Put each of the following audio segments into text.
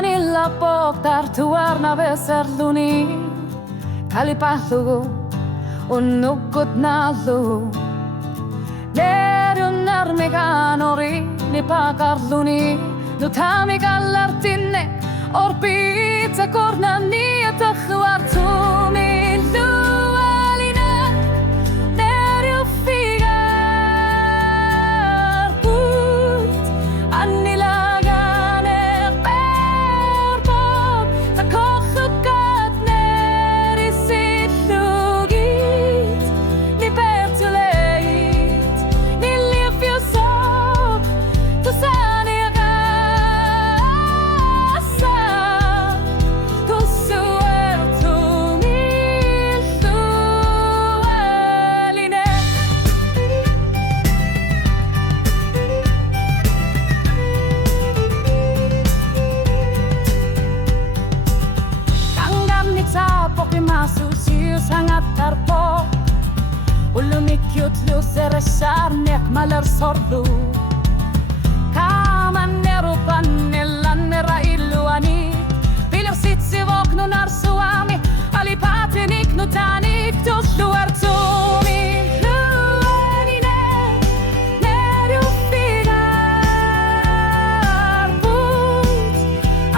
Manilla poktar tuarna besarluni Kalipahlugu unukut nalu Nerunar meganori ni pakarluni Nutami gallartinne Orbita korna nia Tulluartumillu Ualineq Nerju figar put Annilaaganeq perpop Ta kochukat nerisillugit Ni pertuleit Ni livjusop Tusaniaga Masusiu sangat tarpo Ulumikyut lu seresarnek malar sordu Kaman nerupan nelan nera iluani Pilir sitsivok nu narsuami Alipatinik nu tanik Tulluartumillu Ualineq Nerju figar put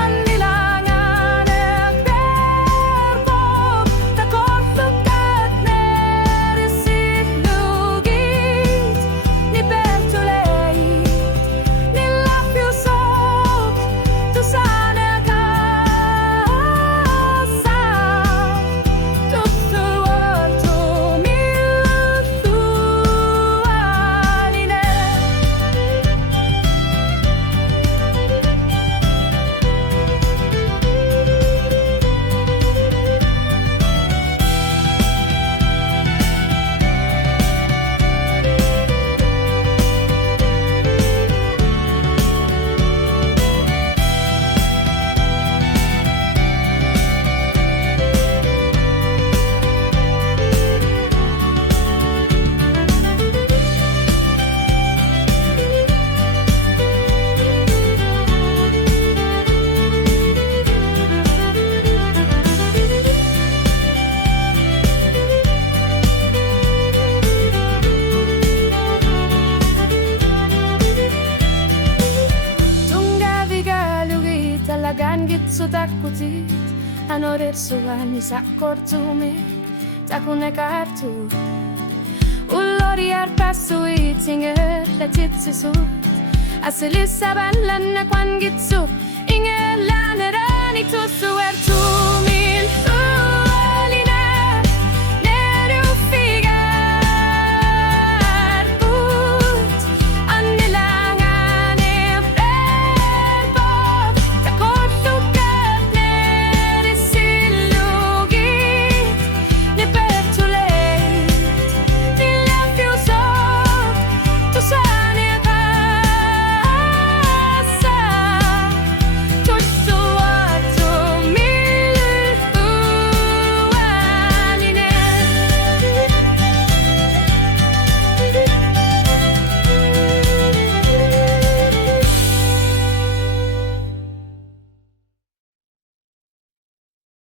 Annilaaganeq perpop Ta kochukat nerisillugit Ni pertuleit Ni lapjusop Tusaniaga Tulluartumillu Talagan gitsu takutit Anorir suani sakortumi Takune kartu Ulloriar passuit Inger letitsisut Asilissaban lanna kwan gitsu Inger laneranik Tulluartumillu